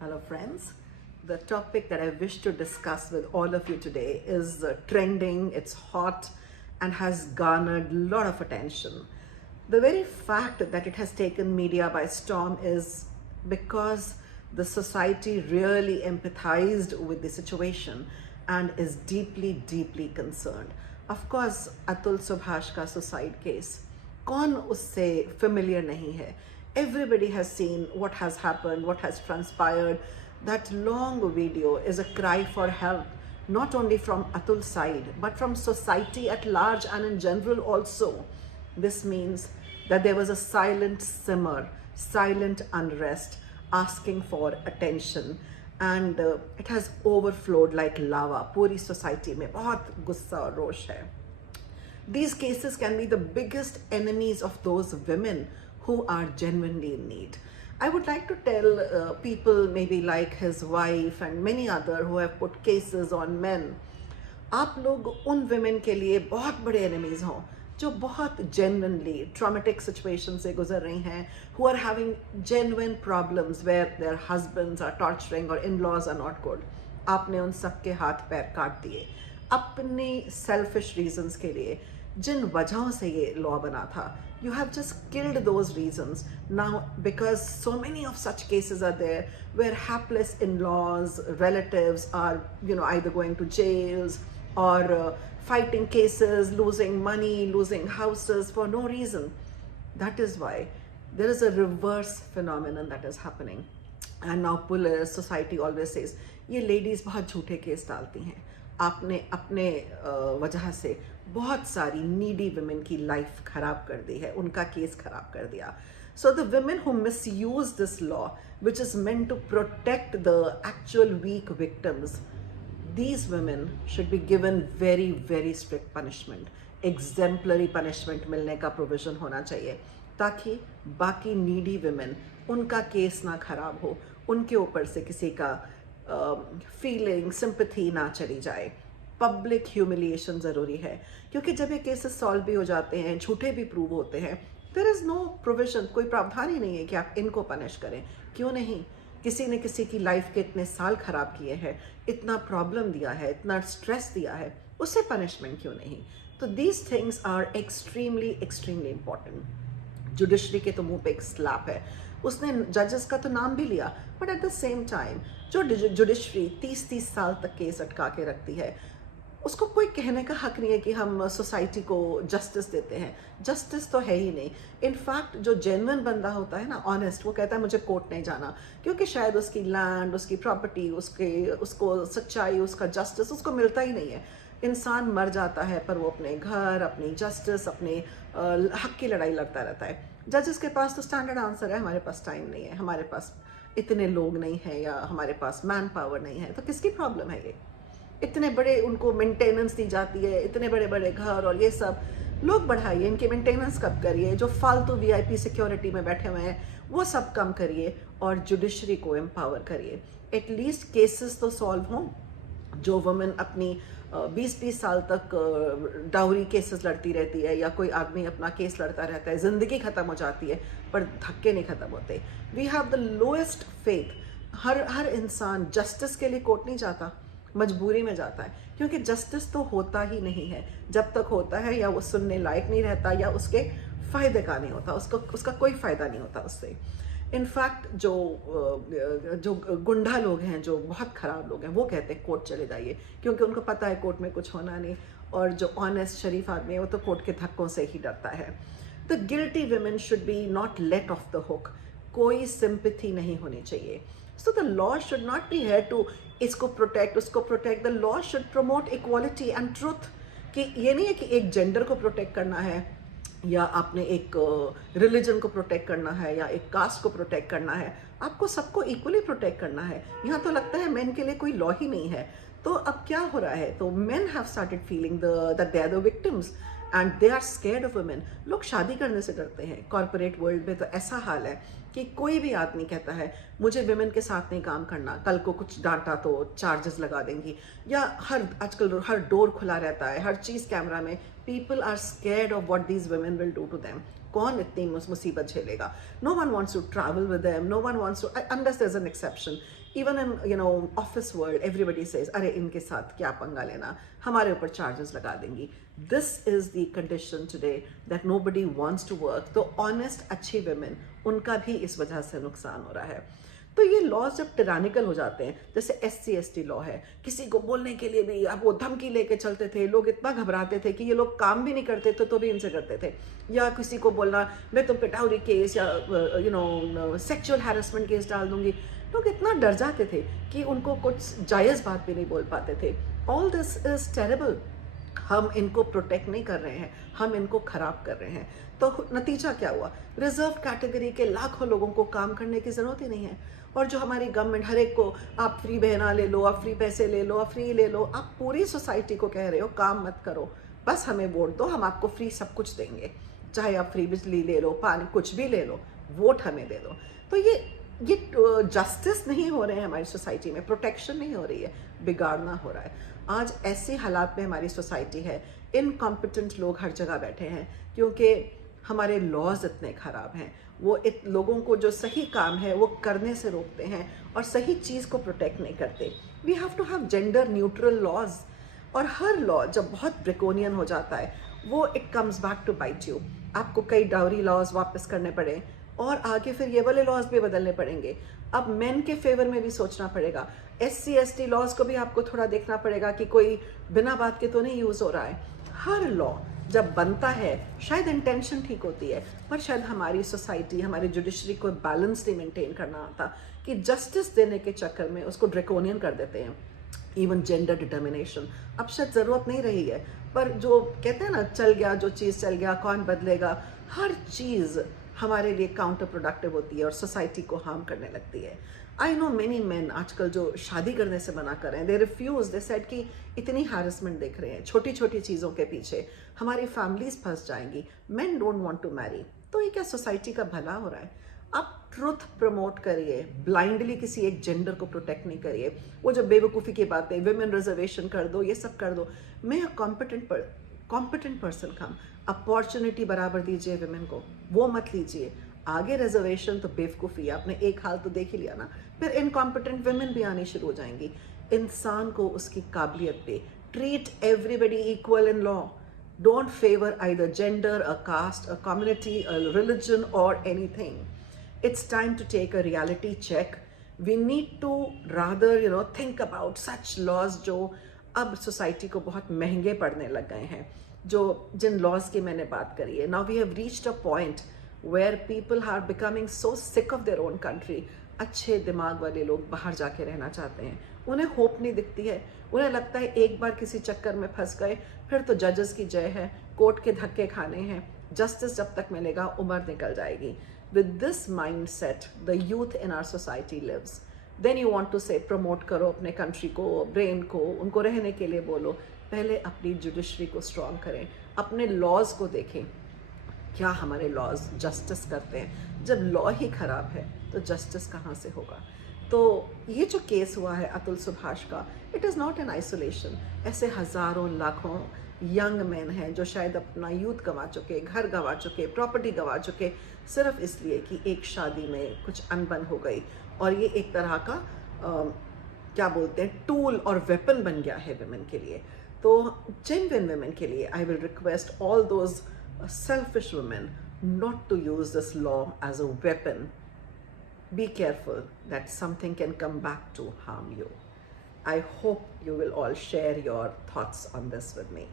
Hello, friends. The topic that I wish to discuss with all of you today is trending, it's hot, and has garnered a lot of attention. The very fact that it has taken media by storm is because the society really empathized with the situation and is deeply, deeply concerned. Of course, Atul Subhash ka suicide case. कौन उससे familiar नहीं है? Everybody has seen what has happened, what has transpired. That long video is a cry for help, not only from Atul's side, but from society at large and in general also. This means that there was a silent simmer, silent unrest asking for attention, and it has overflowed like lava. पूरी society में बहुत गुस्सा और रोष है. These cases can be the biggest enemies of those women who are genuinely in need. I would like to tell people, maybe like his wife and many other who have put cases on men, आप लोग उन women के लिए बहुत बड़े enemies हों जो बहुत genuinely traumatic situation से गुजर रही हैं, who are having genuine problems where their husbands are torturing or in-laws are not good. आपने उन सबके हाथ पैर काट दिए अपनी selfish reasons के लिए, जिन वजहों से ये लॉ बना था. You have just killed those reasons now, because so many of such cases are there where hapless in-laws, relatives are, either going to jails or fighting cases, losing money, losing houses for no reason. That is why there is a reverse phenomenon that is happening. And now police, society always says, ये ladies बहुत झूठे case डालती हैं. आपने अपने वजह से बहुत सारी नीडी women की लाइफ खराब कर दी है, उनका केस खराब कर दिया. So the women who misuse this law, which is meant to protect the actual weak victims, these women should be given very, very strict punishment. Exemplary punishment मिलने का provision होना चाहिए ताकि बाकी नीडी women उनका केस ना खराब हो, उनके ऊपर से किसी का फीलिंग सिंपैथी ना चली जाए. पब्लिक ह्यूमिलिएशन ज़रूरी है, क्योंकि जब ये केसेस सॉल्व भी हो जाते हैं, झूठे भी प्रूव होते हैं, देयर इज़ नो प्रोविजन, कोई प्रावधान ही नहीं है कि आप इनको पनिश करें. क्यों नहीं? किसी ने किसी की लाइफ के इतने साल ख़राब किए हैं, इतना प्रॉब्लम दिया है, इतना स्ट्रेस दिया है, उससे पनिशमेंट क्यों नहीं? तो these things are extremely extremely important. Judiciary के तो मुंह पे एक स्लैप है, उसने जजेस का तो नाम भी लिया, but at the same time जो जुडिशरी 30-30 साल तक केस अटका के रखती है, उसको कोई कहने का हक नहीं है कि हम सोसाइटी को जस्टिस देते हैं. जस्टिस तो है ही नहीं. इनफैक्ट जो जेन्युइन बंदा होता है ना, ऑनेस्ट, वो कहता है मुझे कोर्ट नहीं जाना, क्योंकि शायद उसकी लैंड, उसकी प्रॉपर्टी, उसको सच्चाई, उसका जस्टिस उसको मिलता ही नहीं है. इंसान मर जाता है पर वो अपने घर, अपनी जस्टिस, अपने हक की लड़ाई लड़ता रहता है. जजेस के पास तो स्टैंडर्ड आंसर है, हमारे पास टाइम नहीं है, हमारे पास इतने लोग नहीं हैं, या हमारे पास मैन पावर नहीं है. तो किसकी प्रॉब्लम है ये? इतने बड़े उनको मेंटेनेंस दी जाती है, इतने बड़े बड़े घर और ये सब लोग बढ़ाइए, इनके मेंटेनेंस कब करिए. जो फालतू VIP सिक्योरिटी में बैठे हुए हैं वो सब कम करिए और जुडिशरी को एम्पावर करिए. एटलीस्ट केसेस तो सॉल्व हों. जो वुमेन अपनी 20-20 साल तक डाउरी केसेस लड़ती रहती है, या कोई आदमी अपना केस लड़ता रहता है, ज़िंदगी ख़त्म हो जाती है पर धक्के नहीं ख़त्म होते. We have the lowest faith. हर इंसान जस्टिस के लिए कोर्ट नहीं जाता, मजबूरी में जाता है, क्योंकि जस्टिस तो होता ही नहीं है. जब तक होता है या वो सुनने लायक नहीं रहता, या उसके फ़ायदे का नहीं होता, उसका कोई फ़ायदा नहीं होता उससे. इनफैक्ट जो गुंडा लोग हैं, जो बहुत ख़राब लोग हैं, वो कहते हैं कोर्ट चले जाइए, क्योंकि उनको पता है कोर्ट में कुछ होना नहीं. और जो ऑनेस्ट शरीफ आदमी है वो तो कोर्ट के धक्कों से ही डरता है. The guilty women should be not let off the hook. कोई सिंपैथी नहीं होनी चाहिए. So the law should not be here to इसको प्रोटेक्ट, उसको protect. The law should promote equality and truth. कि ये नहीं है कि एक जेंडर को प्रोटेक्ट करना है, या आपने एक रिलीजन को प्रोटेक्ट करना है, या एक कास्ट को प्रोटेक्ट करना है. आपको सबको इक्वली प्रोटेक्ट करना है. यहाँ तो लगता है मेन के लिए कोई लॉ ही नहीं है. तो अब क्या हो रहा है? तो men have started feeling that they are the victims and they are scared of women. लोग शादी करने से डरते हैं. कॉर्पोरेट वर्ल्ड में तो ऐसा हाल है कि कोई भी आदमी कहता है मुझे विमेन के साथ नहीं काम करना, कल को कुछ डांटा तो चार्जेस लगा देंगी, या आजकल हर डोर खुला रहता है, हर चीज़ कैमरा में. People are scared of what these women will do to them. कौन इतनी मुसीबत झेलेगा? No one wants to travel with them, no one wants to, unless there is an exception. Even in office world everybody says अरे इनके साथ क्या पंगा लेना, हमारे ऊपर चार्जेस लगा देंगी. This is the condition today that nobody wants to work. तो ऑनेस्ट अच्छी वुमेन, उनका भी इस वजह से नुकसान हो रहा है. तो ये लॉज जब टिरानिकल हो जाते हैं, जैसे SC/ST लॉ है, किसी को बोलने के लिए भी अब वो धमकी लेके चलते थे, लोग इतना घबराते थे कि ये लोग काम भी नहीं करते थे तो भी इनसे करते थे. या किसी को बोलना मैं तुम पे डाउरी केस या सेक्सुअल हैरेसमेंट केस डाल दूंगी, लोग इतना डर जाते थे कि उनको कुछ जायज़ बात भी नहीं बोल पाते थे. All this is terrible. हम इनको प्रोटेक्ट नहीं कर रहे हैं, हम इनको खराब कर रहे हैं. तो नतीजा क्या हुआ? रिजर्व कैटेगरी के लाखों लोगों को काम करने की जरूरत ही नहीं है. और जो हमारी गवर्नमेंट हर एक को आप फ्री बहना ले लो, आप फ्री पैसे ले लो, आप फ्री ले लो, आप पूरी सोसाइटी को कह रहे हो काम मत करो, बस हमें वोट दो, हम आपको फ्री सब कुछ देंगे. चाहे आप फ्री बिजली ले लो, पानी कुछ भी ले लो, वोट हमें दे दो. तो ये जस्टिस नहीं हो रहे हैं हमारी सोसाइटी में, प्रोटेक्शन नहीं हो रही है, बिगाड़ना हो रहा है. आज ऐसे हालात में हमारी सोसाइटी है, इनकॉम्पिटेंट लोग हर जगह बैठे हैं क्योंकि हमारे लॉज इतने खराब हैं. वो लोगों को जो सही काम है वो करने से रोकते हैं और सही चीज़ को प्रोटेक्ट नहीं करते. We have to have gender neutral laws. और हर लॉ जब बहुत ड्रेकोनियन हो जाता है वो it comes back to bite you. आपको कई डाउरी लॉज वापस करने पड़े और आगे फिर ये वाले लॉज भी बदलने पड़ेंगे. अब मेन के फेवर में भी सोचना पड़ेगा. SC/ST लॉज को भी आपको थोड़ा देखना पड़ेगा कि कोई बिना बात के तो नहीं यूज़ हो रहा है. हर लॉ जब बनता है शायद इंटेंशन ठीक होती है, पर शायद हमारी सोसाइटी, हमारी जुडिशरी को बैलेंस नहीं मेंटेन करना आता कि जस्टिस देने के चक्कर में उसको ड्रेकोनियन कर देते हैं. इवन जेंडर डिटर्मिनेशन अब शायद ज़रूरत नहीं रही है, पर जो कहते हैं ना चल गया, जो चीज़ चल गया कौन बदलेगा, हर चीज़ हमारे लिए काउंटर प्रोडक्टिव होती है और सोसाइटी को हार्म करने लगती है. आई नो मेनी मेन आजकल जो शादी करने से मना कर रहे हैं, दे रिफ्यूज, दे सेड कि इतनी हैरेसमेंट देख रहे हैं, छोटी छोटी चीज़ों के पीछे हमारी फैमिलीज फंस जाएंगी, men don't want to marry. तो ये क्या सोसाइटी का भला हो रहा है? आप ट्रुथ प्रमोट करिए, ब्लाइंडली किसी एक जेंडर को प्रोटेक्ट नहीं करिए. वो जो बेवकूफ़ी की बातें, विमेन रिजर्वेशन कर दो, ये सब कर दो. मैं कॉम्पिटेंट पर्सन कम, अपॉर्चुनिटी बराबर दीजिए विमेन को, वो मत लीजिए. आगे रिजर्वेशन तो बेवकूफ़ी है, आपने एक हाल तो देख ही लिया ना. फिर इनकॉम्पिटेंट विमेन भी आनी शुरू हो जाएंगी. इंसान को उसकी काबिलियत पे treat everybody equal in law. Don't favour either gender, a caste, a community, a religion और anything. It's time to take a reality check. We need to rather think about such laws जो अब society को बहुत महंगे पड़ने लग गए हैं. जो जिन लॉज की मैंने बात करी है, now we have reached a point where people are becoming so sick of their own country. अच्छे दिमाग वाले लोग बाहर जाके रहना चाहते हैं, उन्हें होप नहीं दिखती है. उन्हें लगता है एक बार किसी चक्कर में फंस गए फिर तो जजेस की जय है, कोर्ट के धक्के खाने हैं, जस्टिस जब तक मिलेगा उम्र निकल जाएगी. With this mindset, the youth in our society lives. Then you want to say promote करो अपने country को, brain को, उनको रहने के लिए बोलो. पहले अपनी जुडिशरी को स्ट्रॉन्ग करें, अपने लॉज को देखें, क्या हमारे लॉज जस्टिस करते हैं. जब लॉ ही खराब है तो जस्टिस कहाँ से होगा. तो ये जो केस हुआ है अतुल सुभाष का, it is not an isolation. ऐसे हज़ारों लाखों यंग मैन हैं जो शायद अपना यूथ गंवा चुके, घर गंवा चुके, प्रॉपर्टी गंवा चुके, सिर्फ इसलिए कि एक शादी में कुछ अनबन हो गई. और ये एक तरह का क्या बोलते हैं, टूल और वेपन बन गया है वुमेन के लिए. तो जेन्युइन वुमेन के लिए I will request all those selfish women not to use this law as a weapon. Be careful that something can come back to harm you. I hope you will all share your thoughts on this with me.